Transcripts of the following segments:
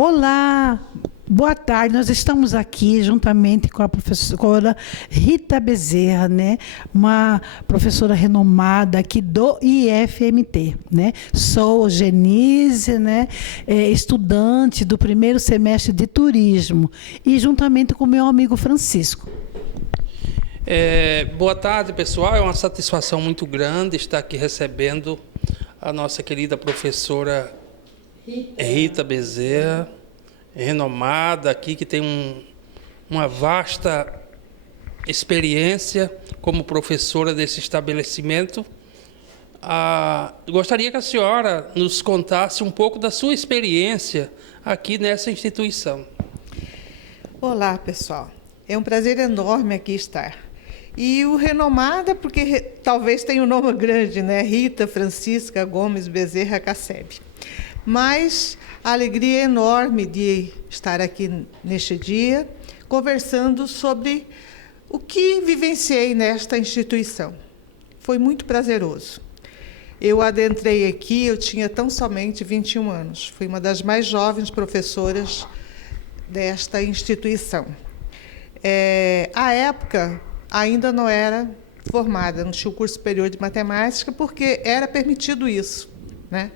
Olá, boa tarde. Nós estamos aqui juntamente com a professora Rita Bezerra, né? Uma professora renomada aqui do IFMT, né? Sou Genise, né? Estudante do primeiro semestre de turismo e juntamente com meu amigo Francisco. Boa tarde, pessoal. É uma satisfação muito grande estar aqui recebendo a nossa querida professora Rita Bezerra, renomada aqui, que tem uma vasta experiência como professora desse estabelecimento. Gostaria que a senhora nos contasse um pouco da sua experiência aqui nessa instituição. Olá, pessoal. É um prazer enorme aqui estar. E o renomada, porque talvez tenha um nome grande, né? Rita Francisca Gomes Bezerra Cassebe. Mas a alegria é enorme de estar aqui neste dia, conversando sobre o que vivenciei nesta instituição. Foi muito prazeroso. Eu adentrei aqui, eu tinha tão somente 21 anos. Fui uma das mais jovens professoras desta instituição. À época, ainda não era formada, não tinha o curso superior de matemática, porque era permitido isso, né?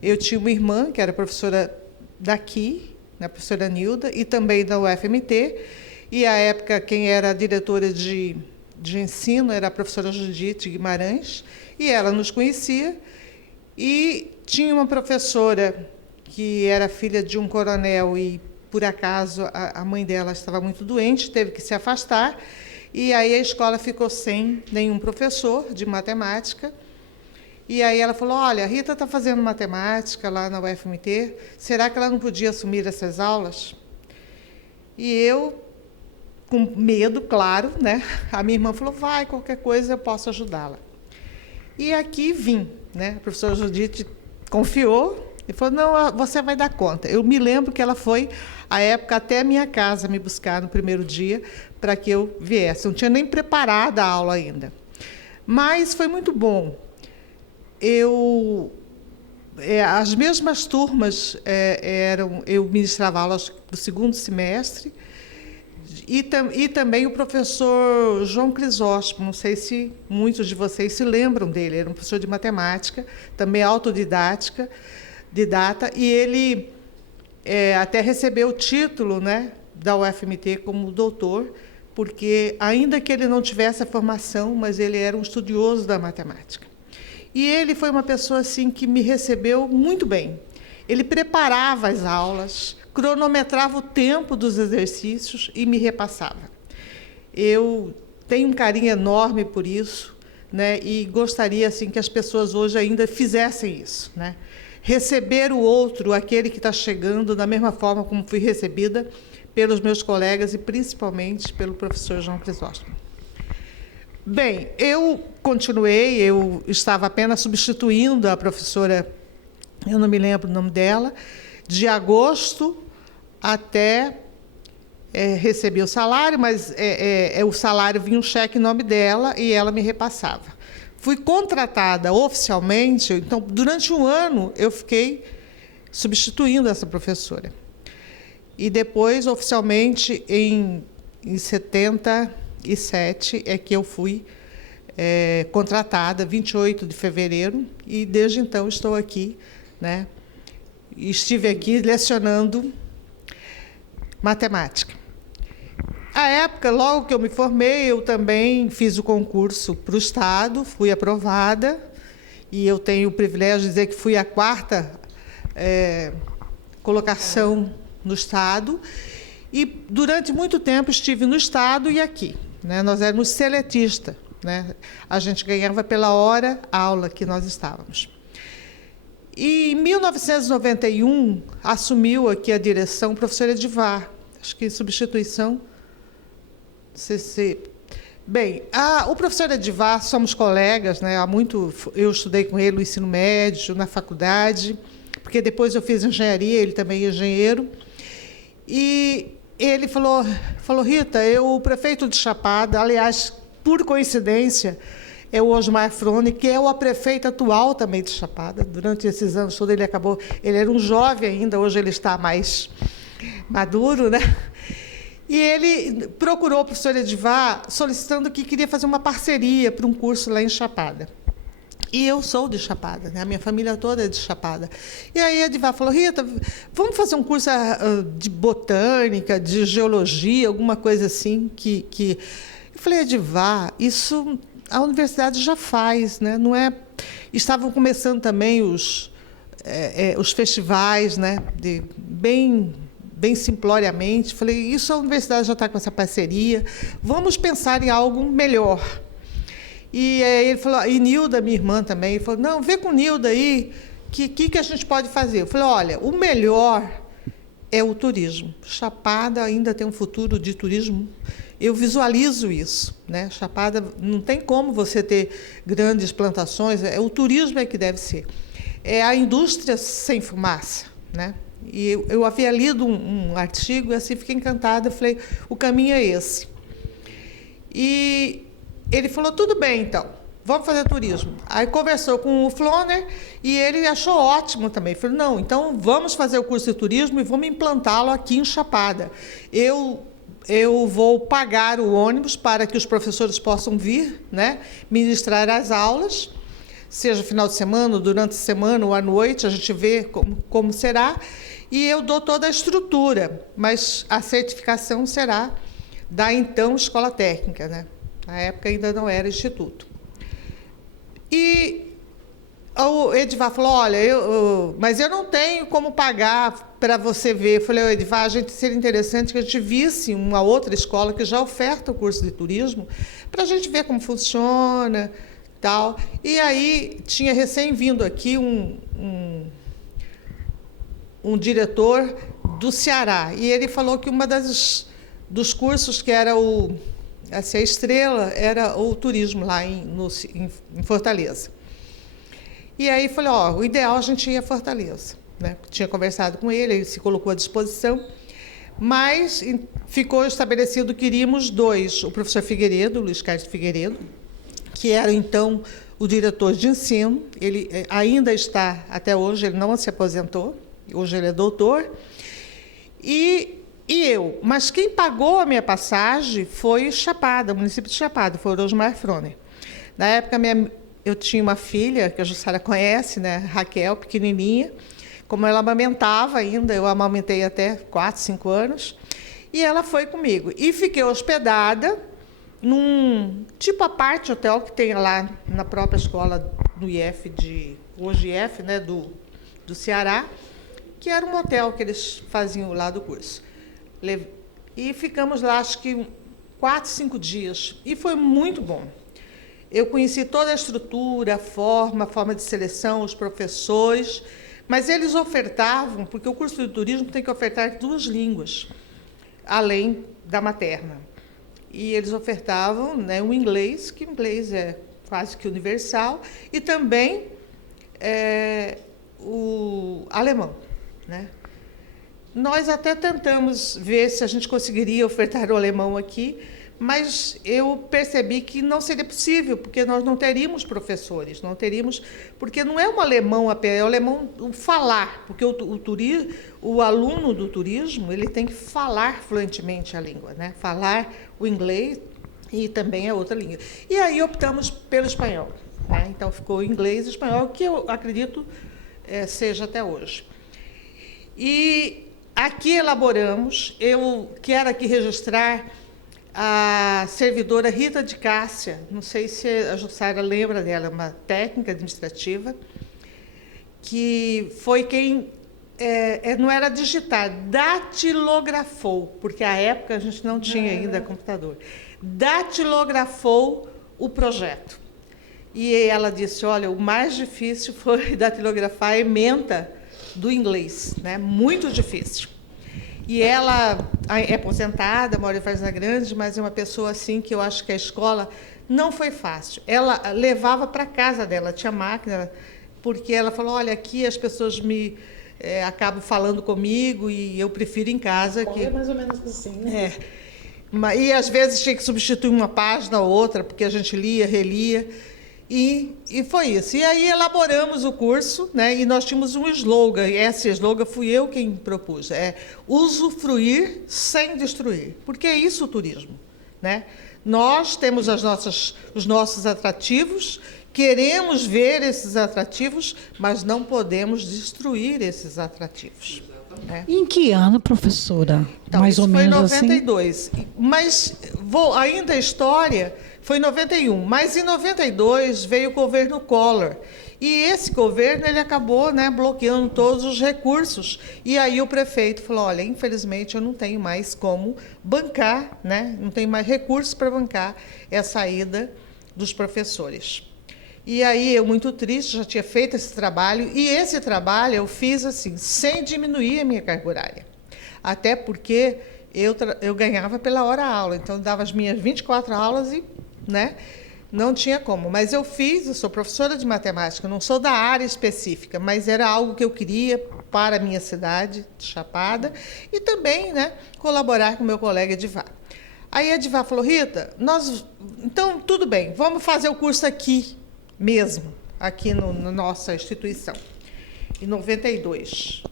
Eu tinha uma irmã, que era professora daqui, a professora Nilda, e também da UFMT, e, à época, quem era a diretora de ensino era a professora Judite Guimarães, e ela nos conhecia, e tinha uma professora que era filha de um coronel, e, por acaso, a mãe dela estava muito doente, teve que se afastar, e aí a escola ficou sem nenhum professor de matemática. E aí ela falou, olha, a Rita está fazendo matemática lá na UFMT, será que ela não podia assumir essas aulas? E eu, com medo, claro, né? A minha irmã falou, vai, qualquer coisa eu posso ajudá-la. E aqui vim, né? A professora Judite confiou e falou, não, você vai dar conta. Eu me lembro que ela foi, à época, até a minha casa me buscar no primeiro dia para que eu viesse. Não tinha nem preparado a aula ainda. Mas foi muito bom. As mesmas turmas eu ministrava aulas do segundo semestre e também o professor João Crisóstomo, não sei se muitos de vocês se lembram dele, era um professor de matemática, também autodidata, e ele até recebeu o título, né, da UFMT como doutor, porque ainda que ele não tivesse a formação, mas ele era um estudioso da matemática. E ele foi uma pessoa assim que me recebeu muito bem. Ele preparava as aulas, cronometrava o tempo dos exercícios e me repassava. Eu tenho um carinho enorme por isso, né? E gostaria assim que as pessoas hoje ainda fizessem isso, né? Receber o outro, aquele que está chegando, da mesma forma como fui recebida pelos meus colegas e principalmente pelo professor João Crisóstomo. Bem, eu estava apenas substituindo a professora, eu não me lembro o nome dela, de agosto até receber o salário, mas o salário vinha um cheque em nome dela e ela me repassava. Fui contratada oficialmente, então, durante um ano, eu fiquei substituindo essa professora. E depois, oficialmente, em 77 é que eu fui contratada, 28 de fevereiro, e desde então estou aqui, né? Estive aqui lecionando matemática. À época, logo que eu me formei, eu também fiz o concurso para o Estado, fui aprovada, e eu tenho o privilégio de dizer que fui a 4ª colocação no Estado, e durante muito tempo estive no Estado e aqui, né? Nós éramos seletistas, né? A gente ganhava pela hora aula que nós estávamos. E em 1991 assumiu aqui a direção o professor Edivar, acho que em substituição. Bem, o professor Edivar, somos colegas, né? Eu estudei com ele no ensino médio, na faculdade, porque depois eu fiz engenharia, ele também é engenheiro. E ele falou, Rita, o prefeito de Chapada, aliás, por coincidência, é o Osmar Frone, que é o prefeito atual também de Chapada. Durante esses anos todos ele era um jovem ainda, hoje ele está mais maduro, né? E ele procurou o professor Edivar solicitando que queria fazer uma parceria para um curso lá em Chapada. E eu sou de Chapada, né? A minha família toda é de Chapada. E aí Edivar falou, Rita, vamos fazer um curso de botânica, de geologia, alguma coisa assim que... Eu falei, Edivar, isso a universidade já faz, né? Não é... Estavam começando também os festivais, né? Bem simploriamente. Falei, isso a universidade já está com essa parceria, vamos pensar em algo melhor. E ele falou, e Nilda, minha irmã também, ele falou, não, vê com Nilda aí, que a gente pode fazer? Eu falei, olha, o melhor é o turismo. Chapada ainda tem um futuro de turismo. Eu visualizo isso, né? Chapada não tem como você ter grandes plantações, o turismo é que deve ser. É a indústria sem fumaça, né? E eu havia lido um artigo e assim fiquei encantada, falei, o caminho é esse. E ele falou, tudo bem, então, vamos fazer turismo. Aí conversou com o Floner e ele achou ótimo também. Falei, não, então vamos fazer o curso de turismo e vamos implantá-lo aqui em Chapada. Eu vou pagar o ônibus para que os professores possam vir, né, ministrar as aulas, seja final de semana, durante a semana ou à noite, a gente vê como será, e eu dou toda a estrutura, mas a certificação será da então Escola Técnica, né? Na época ainda não era instituto. E o Edivar falou, olha, mas eu não tenho como pagar para você ver. Eu falei, Edivar, seria interessante que a gente visse uma outra escola que já oferta o curso de turismo, para a gente ver como funciona, tal. E aí tinha recém-vindo aqui um diretor do Ceará, e ele falou que uma dos cursos que era a estrela era o turismo lá em Fortaleza. E aí falei, o ideal a gente ia a Fortaleza, né? Tinha conversado com ele se colocou à disposição, mas ficou estabelecido que iríamos dois, o professor Figueiredo, Luiz Carlos Figueiredo, que era então o diretor de ensino, ele ainda está até hoje, ele não se aposentou, hoje ele é doutor, e eu. Mas quem pagou a minha passagem foi Chapada, o município de Chapada, foi o Osmar Frone. Na época, eu tinha uma filha, que a Jussara conhece, né, Raquel, pequenininha, como ela amamentava ainda, eu amamentei até 4, 5 anos, e ela foi comigo. E fiquei hospedada num tipo aparte hotel que tem lá na própria escola do IF, hoje IF, né, do Ceará, que era um hotel que eles faziam lá do curso. E ficamos lá, acho que 4, 5 dias, e foi muito bom. Eu conheci toda a estrutura, a forma de seleção, os professores, mas eles ofertavam, porque o curso de turismo tem que ofertar 2 línguas, além da materna. E eles ofertavam, né, o inglês, que o inglês é quase que universal, e também o alemão, né? Nós até tentamos ver se a gente conseguiria ofertar o alemão aqui, mas eu percebi que não seria possível, porque nós não teríamos professores, porque não é um alemão apenas, é o alemão o falar, porque o aluno do turismo ele tem que falar fluentemente a língua, né? Falar o inglês e também a outra língua. E aí optamos pelo espanhol, né? Então ficou inglês e espanhol, que eu acredito seja até hoje. E aqui elaboramos, eu quero aqui registrar a servidora Rita de Cássia, não sei se a Jussara lembra dela, uma técnica administrativa, que foi quem, não era digitar, datilografou, porque à época a gente não tinha ainda computador, datilografou o projeto. E ela disse, olha, o mais difícil foi datilografar a ementa do inglês, né? Muito difícil. E ela é aposentada, mora em Vargem Grande, mas é uma pessoa assim que eu acho que a escola não foi fácil. Ela levava para casa dela, tinha máquina, porque ela falou, olha, aqui as pessoas acabam falando comigo e eu prefiro em casa. Que é mais ou menos assim, né? E às vezes tinha que substituir uma página ou outra, porque a gente lia, relia. E foi isso. E aí elaboramos o curso, né? E nós tínhamos um slogan, e esse slogan fui eu quem propus, usufruir sem destruir, porque é isso o turismo, né? Nós temos os nossos atrativos, queremos ver esses atrativos, mas não podemos destruir esses atrativos. Né? Em que ano, professora? Então, mais isso ou foi em menos 92. Assim? Mas ainda a história foi em 91, mas em 92 veio o governo Collor. E esse governo ele acabou, né, bloqueando todos os recursos. E aí o prefeito falou, olha, infelizmente eu não tenho mais como bancar, né, não tenho mais recursos para bancar essa ida dos professores. E aí eu, muito triste, já tinha feito esse trabalho, e esse trabalho eu fiz assim, sem diminuir a minha carga horária. Até porque eu ganhava pela hora aula, então eu dava as minhas 24 aulas e, né, não tinha como. Mas eu sou professora de matemática, não sou da área específica, mas era algo que eu queria para a minha cidade, de Chapada, e também, né, colaborar com o meu colega Edivar. Aí a Edivar falou, Rita, então tudo bem, vamos fazer o curso aqui mesmo, aqui na nossa instituição, em 92.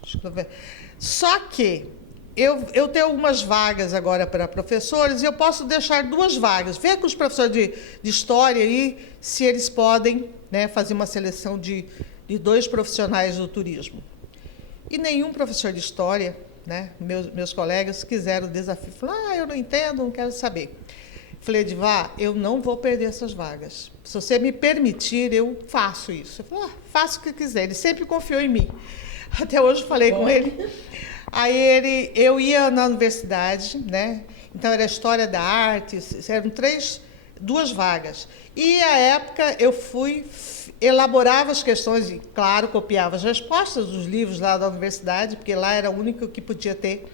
Só que eu tenho algumas vagas agora para professores e eu posso deixar 2 vagas. Vê com os professores de história aí se eles podem, né, fazer uma seleção de 2 profissionais do turismo. E nenhum professor de história, né, meus colegas, quiseram o desafio. Falaram, eu não entendo, não quero saber. Falei, Edivar, eu não vou perder essas vagas. Se você me permitir, eu faço isso. Eu falei, faço o que quiser. Ele sempre confiou em mim. Até hoje falei com ele. Aí eu ia na universidade, né? Então era História da Arte, eram 2 vagas. E, à época, eu elaborava as questões e, claro, copiava as respostas dos livros lá da universidade, porque lá era o único que podia ter,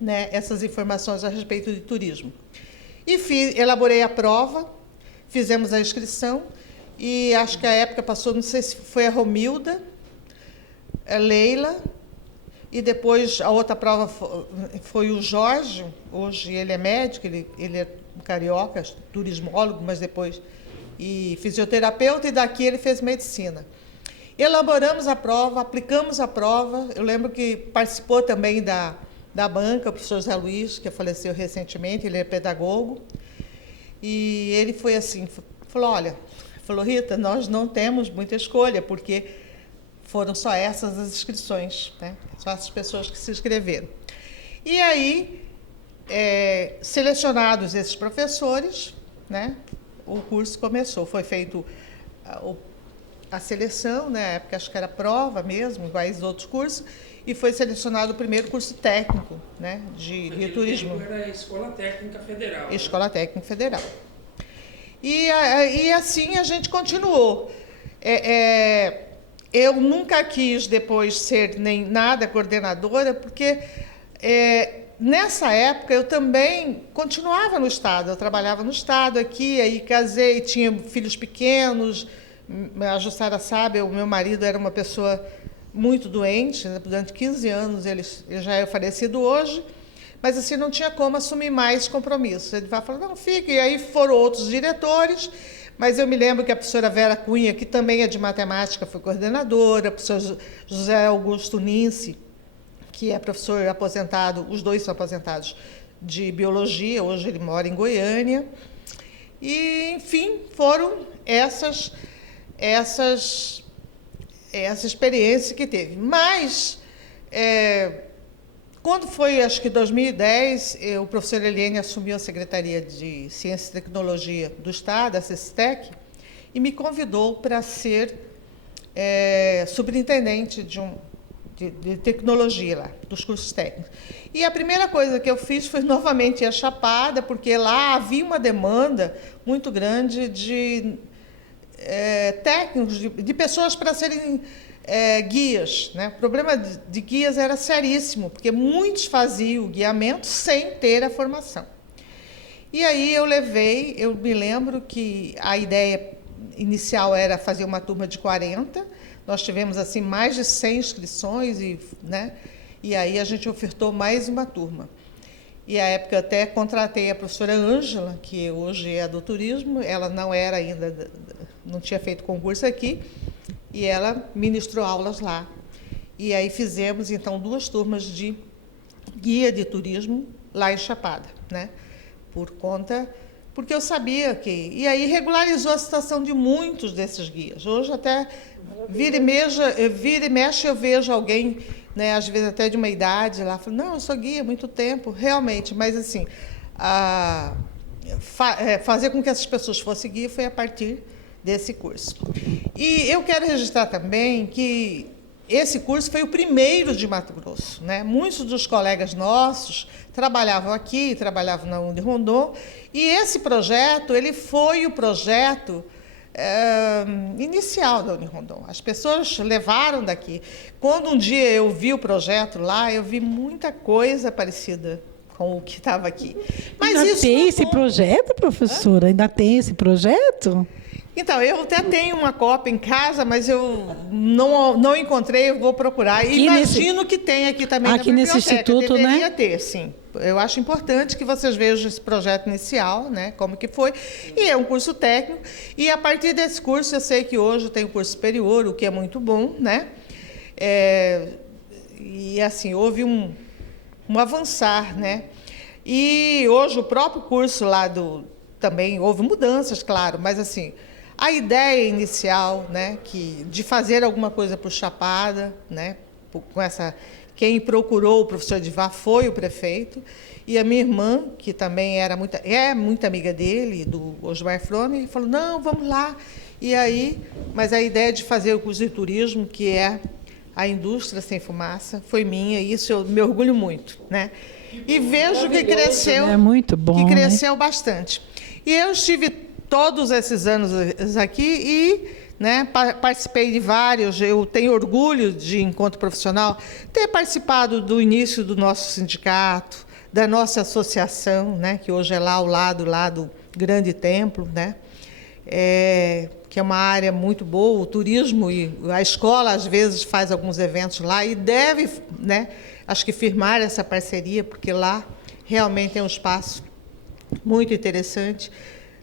né, essas informações a respeito de turismo. E elaborei a prova, fizemos a inscrição, e acho que a época passou, não sei se foi a Romilda, a Leila, e depois a outra prova foi o Jorge, hoje ele é médico, ele é carioca, turismólogo, mas depois e fisioterapeuta, e daqui ele fez medicina. Elaboramos a prova, aplicamos a prova, eu lembro que participou também da banca, o professor Zé Luiz, que faleceu recentemente, ele é pedagogo, e ele foi assim, falou, Rita, nós não temos muita escolha, porque foram só essas as inscrições, né? Só essas pessoas que se inscreveram. E aí, selecionados esses professores, né, o curso começou, foi feito a seleção, né, na época acho que era prova mesmo, iguais os outros cursos, e foi selecionado o primeiro curso técnico, né, de turismo. Era a Escola Técnica Federal. Escola Técnica Federal. E assim a gente continuou. Eu nunca quis depois ser nem nada coordenadora, porque nessa época eu também continuava no Estado, eu trabalhava no Estado aqui, aí casei, tinha filhos pequenos, a Jussara sabe, o meu marido era uma pessoa muito doente, né? Durante 15 anos ele já é falecido hoje, mas assim não tinha como assumir mais compromissos. Ele vai falar, não, fica, e aí foram outros diretores, mas eu me lembro que a professora Vera Cunha, que também é de matemática, foi coordenadora, o professor José Augusto Nince, que é professor aposentado, os 2 são aposentados de biologia, hoje ele mora em Goiânia. E, enfim, foram essa experiência que teve. Mas, quando foi, acho que 2010, o professor Eliane assumiu a Secretaria de Ciência e Tecnologia do Estado, a CECITEC, e me convidou para ser superintendente de tecnologia lá, dos cursos técnicos. E a primeira coisa que eu fiz foi novamente ir à Chapada, porque lá havia uma demanda muito grande de técnicos, de pessoas para serem guias, né? O problema de guias era seríssimo, porque muitos faziam o guiamento sem ter a formação. E aí eu me lembro que a ideia inicial era fazer uma turma de 40, nós tivemos assim mais de 100 inscrições, né? E aí a gente ofertou mais uma turma. E à época até contratei a professora Ângela, que hoje é do turismo, ela não era ainda não tinha feito concurso aqui, e ela ministrou aulas lá. E aí fizemos, então, 2 turmas de guia de turismo lá em Chapada, né? Porque eu sabia que... E aí regularizou a situação de muitos desses guias. Hoje até vira e mexe eu vejo alguém, né, às vezes até de uma idade lá, falando, não, eu sou guia há muito tempo, realmente, mas assim, fazer com que essas pessoas fossem guia foi a partir desse curso. E eu quero registrar também que esse curso foi o primeiro de Mato Grosso, né? Muitos dos colegas nossos trabalhavam aqui, trabalhavam na Unirondon, e esse projeto, ele foi o projeto inicial da Unirondon. As pessoas levaram daqui. Quando um dia eu vi o projeto lá, eu vi muita coisa parecida com o que estava aqui. Mas ainda isso tem esse projeto, professora? Ainda tem esse projeto? Então, eu até tenho uma cópia em casa, mas eu não encontrei, eu vou procurar. Aqui Imagino que tem aqui também aqui na nesse biblioteca. instituto, Deveria né? ter, sim. Eu acho importante que vocês vejam esse projeto inicial, né, como que foi. E é um curso técnico. E, a partir desse curso, eu sei que hoje tem o curso superior, o que é muito bom, né? E, assim, houve um avançar, né? E, hoje, o próprio curso lá também houve mudanças, claro, mas, assim... A ideia inicial, né, de fazer alguma coisa por Chapada, né, quem procurou o professor Edivar foi o prefeito, e a minha irmã, que também é muito amiga dele, do Osmar Frone, falou, não, vamos lá. E aí, mas a ideia de fazer o curso de turismo, que é a indústria sem fumaça, foi minha, e isso eu me orgulho muito, né? E vejo que cresceu, é muito bom, que cresceu bastante. E eu estive todos esses anos aqui e, né, participei de vários. Eu tenho orgulho de, enquanto profissional, ter participado do início do nosso sindicato, da nossa associação, né, que hoje é lá ao lado do Grande Templo, né, que é uma área muito boa, o turismo, e a escola às vezes faz alguns eventos lá e deve, né, acho que firmar essa parceria, porque lá realmente é um espaço muito interessante.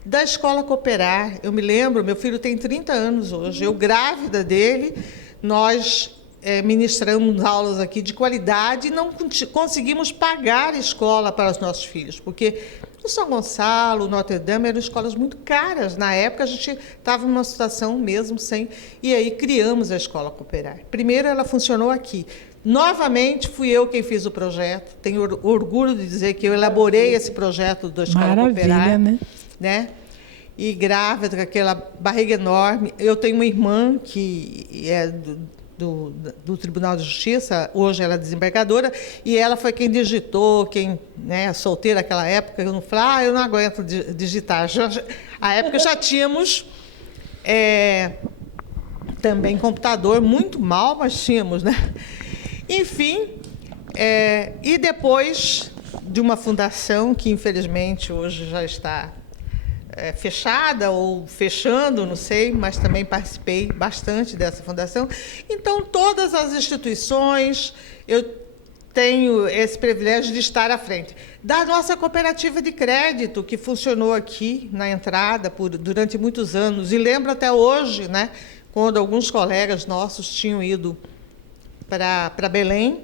Da escola Cooperar, eu me lembro, meu filho tem 30 anos hoje, eu grávida dele, nós ministramos aulas aqui de qualidade e não conseguimos pagar escola para os nossos filhos, porque o São Gonçalo, o Notre Dame eram escolas muito caras. Na época, a gente estava numa situação mesmo sem... E aí criamos a escola Cooperar. Primeiro, ela funcionou aqui. Novamente, fui eu quem fiz o projeto. Tenho orgulho de dizer que eu elaborei esse projeto da escola Cooperar. Maravilha, né? E grávida, com aquela barriga enorme. Eu tenho uma irmã que é do Tribunal de Justiça, hoje ela é desembargadora, e ela foi quem digitou, né, solteira naquela época, eu não falei, eu não aguento digitar. A época já tínhamos também computador, muito mal, mas tínhamos, né? Enfim, e depois de uma fundação que, infelizmente, hoje já está fechada ou fechando, não sei, mas também participei bastante dessa fundação. Então, todas as instituições, eu tenho esse privilégio de estar à frente. Da nossa cooperativa de crédito, que funcionou aqui na entrada durante muitos anos, e lembro até hoje, né, quando alguns colegas nossos tinham ido para Belém,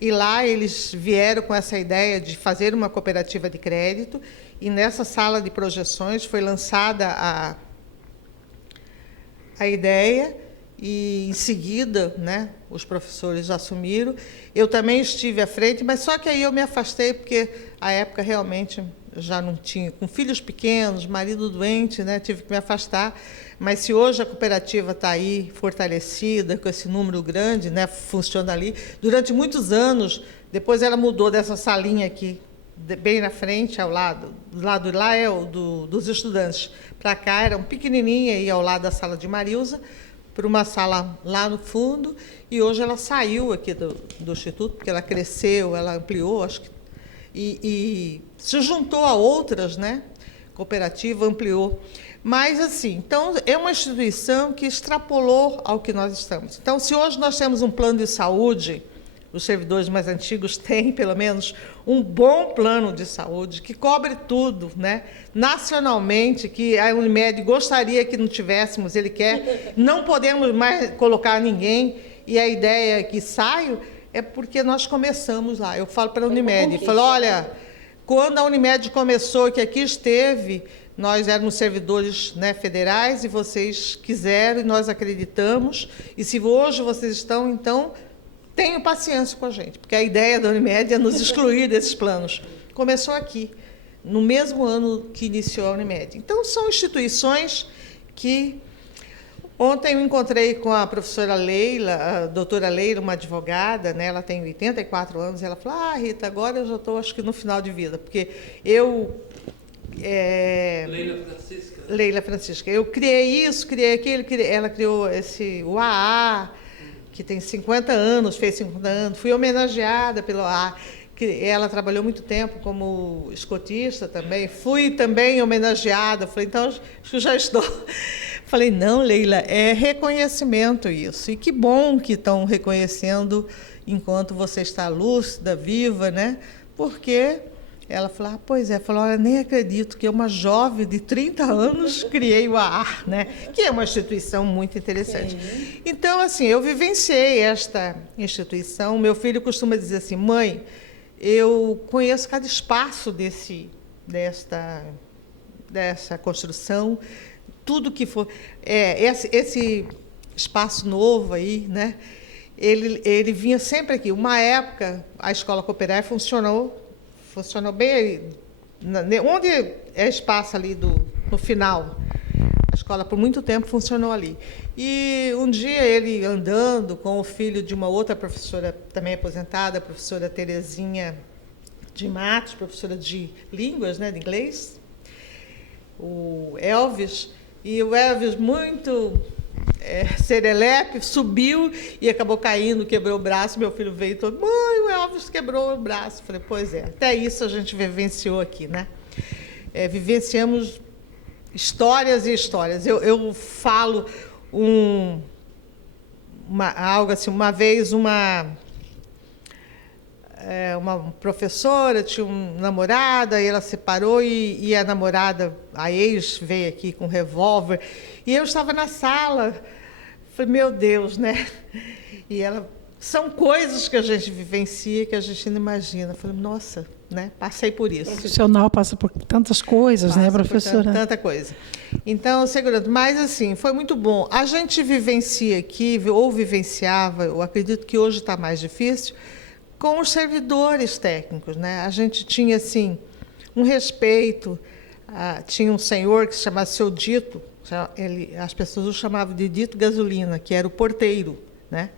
e lá eles vieram com essa ideia de fazer uma cooperativa de crédito, e nessa sala de projeções foi lançada a ideia, e em seguida, né, os professores assumiram. Eu também estive à frente, mas só que aí eu me afastei, porque a época realmente já não tinha, com filhos pequenos, marido doente, né, tive que me afastar. Mas se hoje a cooperativa está aí fortalecida, com esse número grande, né, funciona ali, durante muitos anos, depois ela mudou dessa salinha aqui, bem na frente, ao lado. Do lado de lá é o dos estudantes. Para cá era um pequenininha, e ao lado da sala de Marilza, para uma sala lá no fundo, e hoje ela saiu aqui do Instituto, porque ela cresceu, ela ampliou, acho que, e se juntou a outras, né? Cooperativa ampliou. Mas, assim, então, é uma instituição que extrapolou ao que nós estamos. Então, se hoje nós temos um plano de saúde os servidores mais antigos têm, pelo menos, um bom plano de saúde que cobre tudo, né? Nacionalmente, que a Unimed gostaria que não tivéssemos, ele quer, não podemos mais colocar ninguém, e a ideia que saio é porque nós começamos lá. Eu falo para a Unimed, falo, olha, quando a Unimed começou, que aqui esteve, nós éramos servidores, né, federais, e vocês quiseram, e nós acreditamos, e se hoje vocês estão, então, tenham paciência com a gente, porque a ideia da Unimed é nos excluir desses planos. Começou aqui, no mesmo ano que iniciou a Unimed. Então, são instituições que... Ontem eu encontrei com a professora Leila, a doutora Leila, uma advogada, né? Ela tem 84 anos, e ela falou, Rita, agora eu já estou, acho que no final de vida, porque eu... Leila Francisca. Eu criei isso, criei aquilo, ela criou o AA, que tem 50 anos, fez 50 anos, fui homenageada pelo AA. Ela trabalhou muito tempo como escotista também, fui também homenageada, falei, então, acho que já estou... Falei, não, Leila, é reconhecimento isso, e que bom que estão reconhecendo enquanto você está lúcida, viva, né? Porque ela falou, pois é, falou, olha, nem acredito que uma jovem de 30 anos criei o AA, né? Que é uma instituição muito interessante. Sim. Então, assim, eu vivenciei esta instituição, meu filho costuma dizer assim, mãe, eu conheço cada espaço dessa construção, tudo que for... esse espaço novo aí, né? Ele vinha sempre aqui. Uma época, a Escola Cooperar funcionou bem, onde é espaço ali no final. A escola, por muito tempo, funcionou ali. E um dia, ele andando com o filho de uma outra professora, também aposentada, a professora Terezinha de Matos, professora de línguas, né, de inglês, o Elvis, e o Elvis, muito serelepe, subiu e acabou caindo, quebrou o braço. Meu filho veio todo, mãe, o Elvis quebrou o braço. Falei, pois é, até isso a gente vivenciou aqui, né? Vivenciamos histórias e histórias. Eu falo algo assim, uma vez uma professora tinha um namorado, aí ela separou e a namorada, a ex, veio aqui com um revólver, e eu estava na sala, falei, meu Deus, né? E ela, são coisas que a gente vivencia, que a gente não imagina. Falei, nossa, né? Passei por isso. O profissional passa por tantas coisas, né, professora? Tanta coisa. Então, segurando, mas assim, foi muito bom. A gente vivencia aqui, ou vivenciava, eu acredito que hoje está mais difícil, com os servidores técnicos, né? A gente tinha, assim, um respeito. Tinha um senhor que se chamava Seu Dito, as pessoas o chamavam de Dito Gasolina, que era o porteiro, né?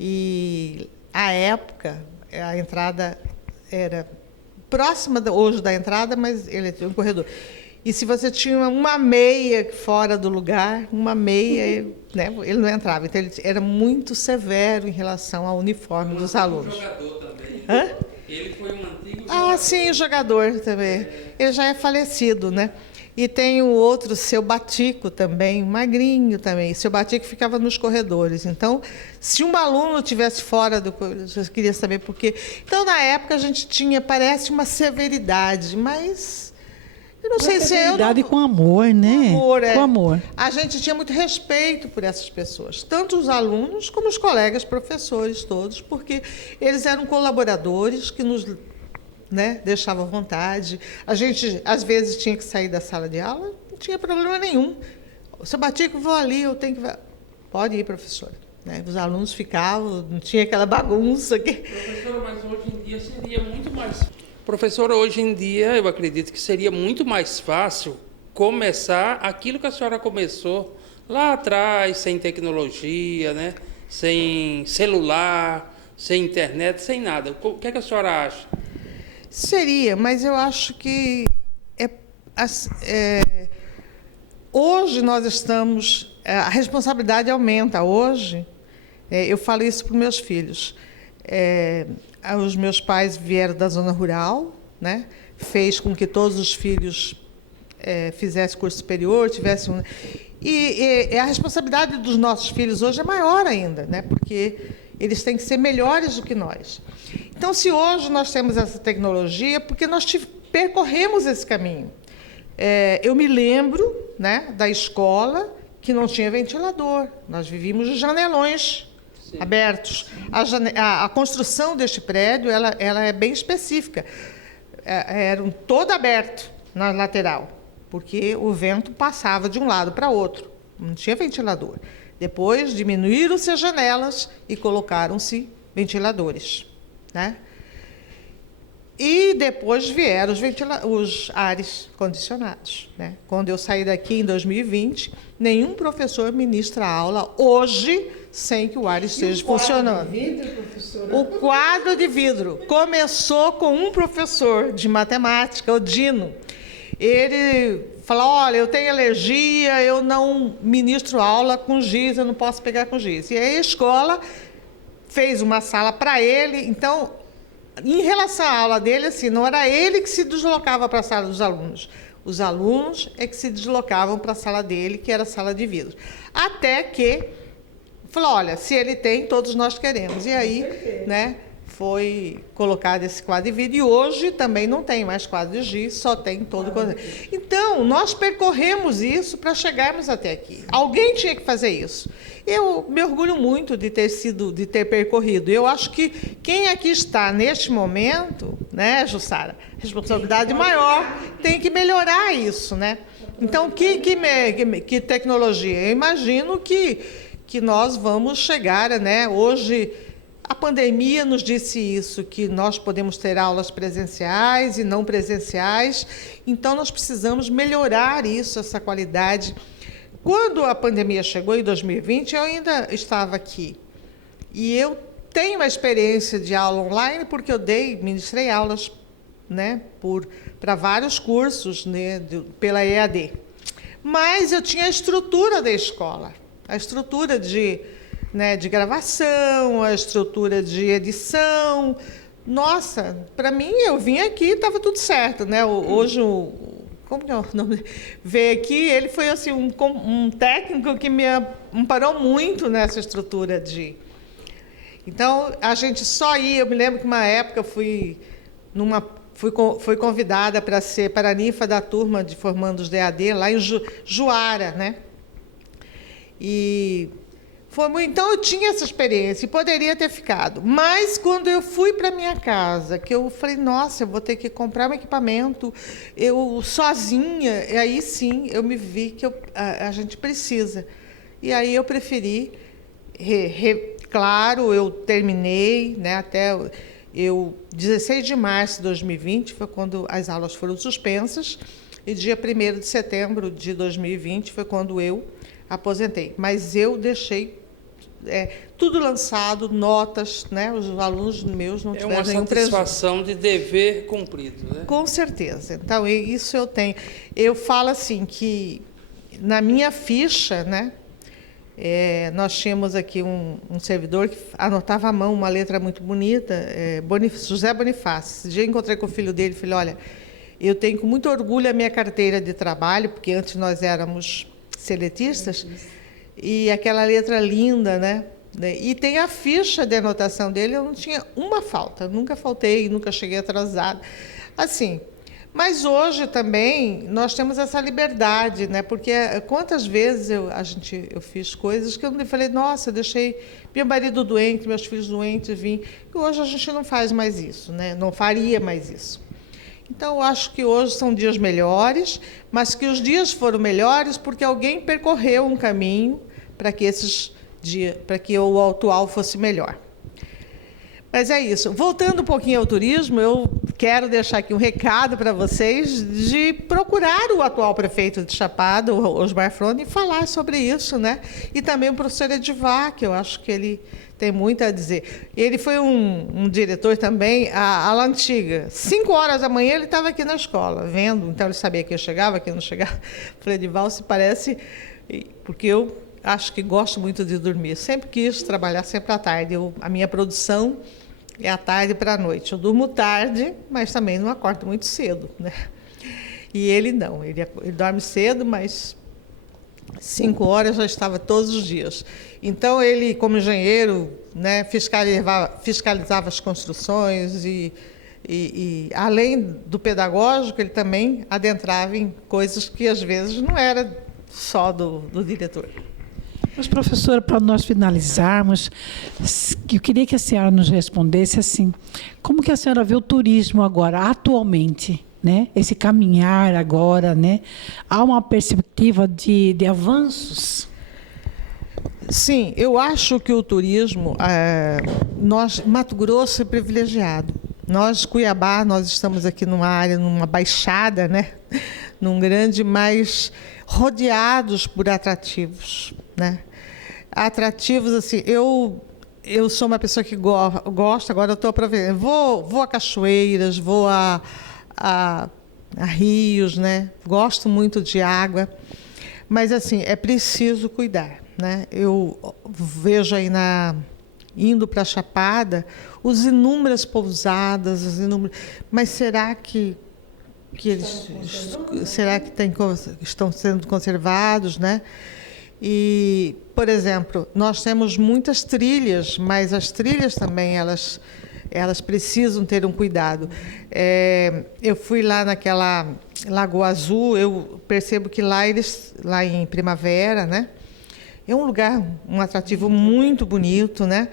E, à época, a entrada era próxima hoje da entrada, mas ele tinha um corredor. E se você tinha uma meia fora do lugar, uma meia, né, ele não entrava. Então, ele era muito severo em relação ao uniforme dos alunos. Jogador também. Hã? Ele foi um antigo jogador. Sim, o jogador também. Ele já é falecido, né? E tem o outro, Seu Batico também, magrinho também. Seu Batico ficava nos corredores. Então, se um aluno estivesse fora do corredor, eu queria saber por quê. Então, na época, a gente tinha, parece uma severidade, mas... Eu não sei se eu não... com amor, né? Com amor. A gente tinha muito respeito por essas pessoas, tanto os alunos como os colegas professores todos, porque eles eram colaboradores que nos, né, deixavam à vontade. A gente, às vezes, tinha que sair da sala de aula, não tinha problema nenhum. Seu Batico, vou ali, eu tenho que... Pode ir, professora. Né? Os alunos ficavam, não tinha aquela bagunça. Professora, mas hoje em dia seria muito mais... Professora, hoje em dia, eu acredito que seria muito mais fácil começar aquilo que a senhora começou lá atrás, sem tecnologia, né? Sem celular, sem internet, sem nada. O que é que a senhora acha? Seria, mas eu acho que hoje nós estamos... A responsabilidade aumenta. Hoje, eu falo isso para os meus filhos. Os meus pais vieram da zona rural, né? Fez com que todos os filhos fizessem curso superior, tivessem... E a responsabilidade dos nossos filhos hoje é maior ainda, né? Porque Eles têm que ser melhores do que nós. Então, se hoje nós temos essa tecnologia, porque nós percorremos esse caminho. Eu me lembro, né, da escola que não tinha ventilador. Nós vivíamos de janelões abertos. A construção deste prédio ela é bem específica. Era todo aberto na lateral, porque o vento passava de um lado para outro. Não tinha ventilador. Depois diminuíram-se as janelas e colocaram-se ventiladores, né? E depois vieram os ares condicionados, né? Quando eu saí daqui em 2020, nenhum professor ministra aula hoje sem que o ar esteja funcionando. O quadro de vidro começou com um professor de matemática, o Dino. Ele falou: olha, eu tenho alergia, eu não ministro aula com giz, eu não posso pegar com giz. E aí a escola fez uma sala para ele. Então, em relação à aula dele, assim, não era ele que se deslocava para a sala dos alunos. Os alunos é que se deslocavam para a sala dele, que era a sala de vidro. Até que falou: olha, se ele tem, todos nós queremos. E aí, né, foi colocado esse quadro de vidro. E hoje também não tem mais quadro de giz, só tem todo o quadro. Então, nós percorremos isso para chegarmos até aqui. Alguém tinha que fazer isso. Eu me orgulho muito de ter percorrido. Eu acho que quem aqui está neste momento, né, Jussara, responsabilidade maior, tem que melhorar isso, né? Então, que tecnologia? Eu imagino que nós vamos chegar, né? Hoje, a pandemia nos disse isso, que nós podemos ter aulas presenciais e não presenciais. Então, nós precisamos melhorar isso, essa qualidade. Quando a pandemia chegou em 2020, eu ainda estava aqui. E eu tenho uma experiência de aula online, porque eu ministrei aulas, né, para vários cursos, né, pela EAD. Mas eu tinha a estrutura da escola, a estrutura de gravação, a estrutura de edição. Nossa, para mim, eu vim aqui e estava tudo certo, né? Hoje como que é o nome? Veio aqui, ele foi assim, um técnico que me amparou muito nessa estrutura de... Então, a gente só ia... Eu me lembro que uma época fui convidada para ser paraninfa da turma de formandos de EAD, lá em Juara, né? E... Então, eu tinha essa experiência e poderia ter ficado. Mas, quando eu fui para minha casa, que eu falei: nossa, eu vou ter que comprar um equipamento, eu sozinha, e aí sim, eu me vi que a gente precisa. E aí eu preferi, claro, eu terminei, né, até 16 de março de 2020, foi quando as aulas foram suspensas, e dia 1º de setembro de 2020 foi quando eu aposentei. Mas eu deixei tudo lançado, notas, né? Os alunos meus não tiveram nenhum prejuízo. É uma satisfação de dever cumprido, né? Com certeza. Então, isso eu tenho. Eu falo assim que, na minha ficha, né, nós tínhamos aqui um servidor que anotava à mão uma letra muito bonita, José Bonifácio. Esse dia eu encontrei com o filho dele e falei: olha, eu tenho com muito orgulho a minha carteira de trabalho, porque antes nós éramos seletistas, e aquela letra linda, né? E tem a ficha de anotação dele, eu não tinha uma falta, nunca faltei, nunca cheguei atrasada. Assim, mas hoje também nós temos essa liberdade, né? Porque quantas vezes eu fiz coisas que eu falei: nossa, eu deixei meu marido doente, meus filhos doentes, vim. E hoje a gente não faz mais isso, né? Não faria mais isso. Então, eu acho que hoje são dias melhores, mas que os dias foram melhores porque alguém percorreu um caminho para que o atual fosse melhor. Mas é isso. Voltando um pouquinho ao turismo, eu quero deixar aqui um recado para vocês de procurar o atual prefeito de Chapada, o Osmar Frone, e falar sobre isso, né? E também o professor Edivar, que eu acho que ele tem muito a dizer. Ele foi um diretor também, a ala antiga. 5 horas da manhã ele estava aqui na escola, vendo. Então, ele sabia que eu chegava, que eu não chegava. Falei: Edivar, se parece... Porque eu acho que gosto muito de dormir. Sempre quis trabalhar sempre à tarde. A minha produção é à tarde para a noite. Eu durmo tarde, mas também não acordo muito cedo, né? E ele não. Ele dorme cedo, mas 5 horas já estava todos os dias. Então, ele, como engenheiro, né, fiscalizava as construções e, além do pedagógico, ele também adentrava em coisas que, às vezes, não era só do diretor. Mas, professora, para nós finalizarmos, eu queria que a senhora nos respondesse assim, como que a senhora vê o turismo agora, atualmente, né? Esse caminhar agora, né? Há uma perspectiva de avanços? Sim, eu acho que o turismo, Mato Grosso é privilegiado. Nós, Cuiabá, nós estamos aqui numa área, numa baixada, né? Num grande, mas rodeados por atrativos, né? Atrativos, assim, eu sou uma pessoa que gosta, agora eu estou aproveitando, vou a cachoeiras, vou a rios, né? Gosto muito de água, mas, assim, é preciso cuidar, né? Eu vejo aí indo para a Chapada, as inúmeras pousadas, mas será que estão sendo conservados, né? E, por exemplo, nós temos muitas trilhas, mas as trilhas também elas precisam ter um cuidado. Eu fui lá naquela Lagoa Azul, eu percebo que lá em Primavera, né? É um lugar, um atrativo muito bonito, né?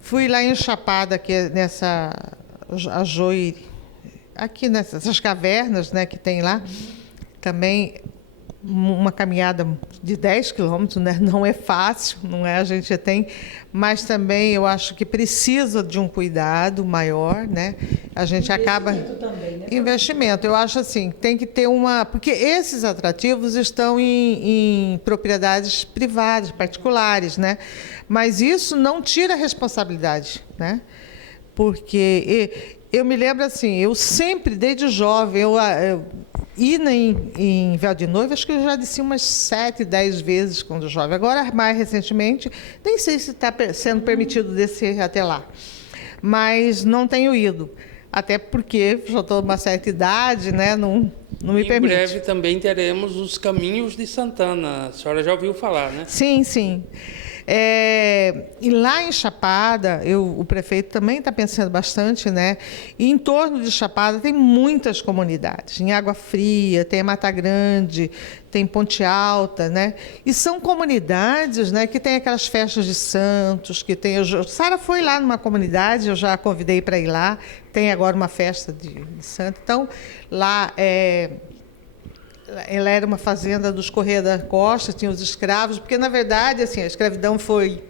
Fui lá em Chapada, que é a Joí, aqui nessas cavernas, né, que tem lá, também uma caminhada de 10 quilômetros, né? Não é fácil, não é? A gente tem, mas também eu acho que precisa de um cuidado maior, né? A gente acaba também, né? Investimento. Eu acho assim, tem que ter porque esses atrativos estão em propriedades privadas, particulares, né? Mas isso não tira a responsabilidade, né? Porque eu me lembro assim, eu sempre, desde jovem, eu em Véu de Noiva, acho que eu já desci umas 7, 10 vezes quando jovem. Agora, mais recentemente, nem sei se está sendo permitido descer até lá. Mas não tenho ido. Até porque já estou numa certa idade, né? Não me permite. Em breve também teremos os Caminhos de Santana. A senhora já ouviu falar, né? Sim, sim. E lá em Chapada, o prefeito também está pensando bastante, né? E em torno de Chapada tem muitas comunidades. Em Água Fria, tem Mata Grande, tem Ponte Alta, né? E são comunidades, né, que tem aquelas festas de santos, que tem... Sara foi lá numa comunidade, eu já a convidei para ir lá. Tem agora uma festa de santo. Então, lá ela era uma fazenda dos Correia da Costa, tinha os escravos, porque, na verdade, assim, a escravidão foi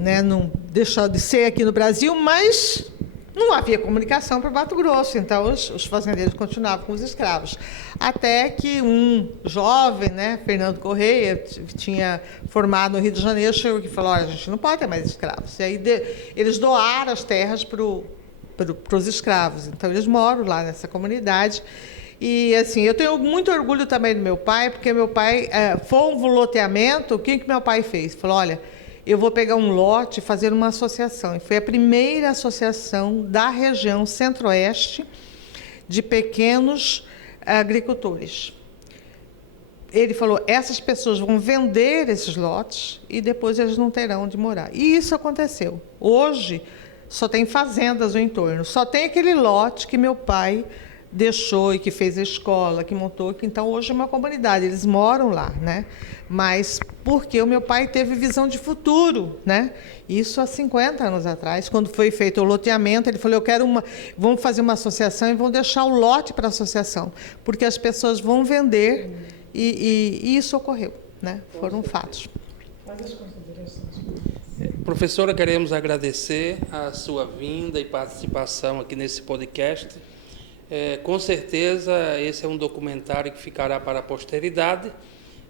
né, não deixou de ser aqui no Brasil, mas não havia comunicação para o Mato Grosso, então os fazendeiros continuavam com os escravos. Até que um jovem, né, Fernando Correia, que tinha formado no Rio de Janeiro, chegou e falou: olha, a gente não pode ter mais escravos. E aí eles doaram as terras para os escravos. Então, eles moram lá nessa comunidade. E, assim, eu tenho muito orgulho também do meu pai, porque meu pai, foi um loteamento. O que meu pai fez? Falou: olha, eu vou pegar um lote e fazer uma associação. E foi a primeira associação da região centro-oeste de pequenos agricultores. Ele falou: essas pessoas vão vender esses lotes e depois eles não terão onde morar. E isso aconteceu. Hoje, só tem fazendas no entorno. Só tem aquele lote que meu pai deixou e que fez a escola, que montou, que então hoje é uma comunidade, eles moram lá, né? Mas porque o meu pai teve visão de futuro, né? Isso há 50 anos atrás, quando foi feito o loteamento, ele falou: vamos fazer uma associação e vamos deixar o lote para a associação, porque as pessoas vão vender e isso ocorreu, né? Foram fatos. Professora, queremos agradecer a sua vinda e participação aqui nesse podcast. Com certeza, esse é um documentário que ficará para a posteridade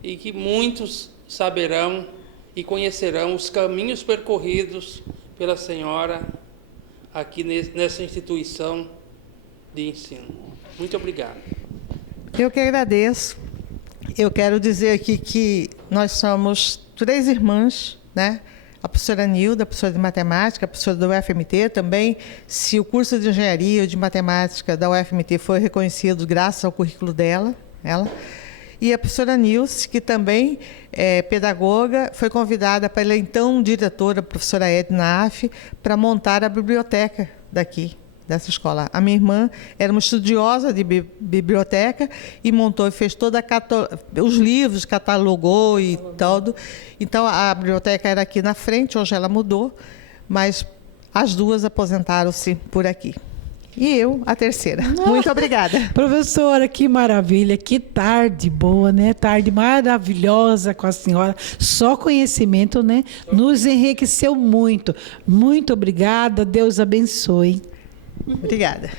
e que muitos saberão e conhecerão os caminhos percorridos pela senhora aqui nessa instituição de ensino. Muito obrigado. Eu que agradeço. Eu quero dizer aqui que nós somos 3 irmãs, né? A professora Nilda, a professora de matemática, a professora da UFMT também. Se o curso de engenharia ou de matemática da UFMT foi reconhecido graças ao currículo dela, E a professora Nilce, que também é pedagoga, foi convidada pela então diretora, a professora Edna Aff, para montar a biblioteca daqui, dessa escola. A minha irmã era uma estudiosa de biblioteca e montou e fez toda os livros, catalogou e tudo. Então, a biblioteca era aqui na frente, hoje ela mudou, mas as duas aposentaram-se por aqui. E eu, a terceira. Muito obrigada. Professora, que maravilha, que tarde boa, né? Tarde maravilhosa com a senhora. Só conhecimento, né? Nos enriqueceu muito. Muito obrigada, Deus abençoe. Obrigada.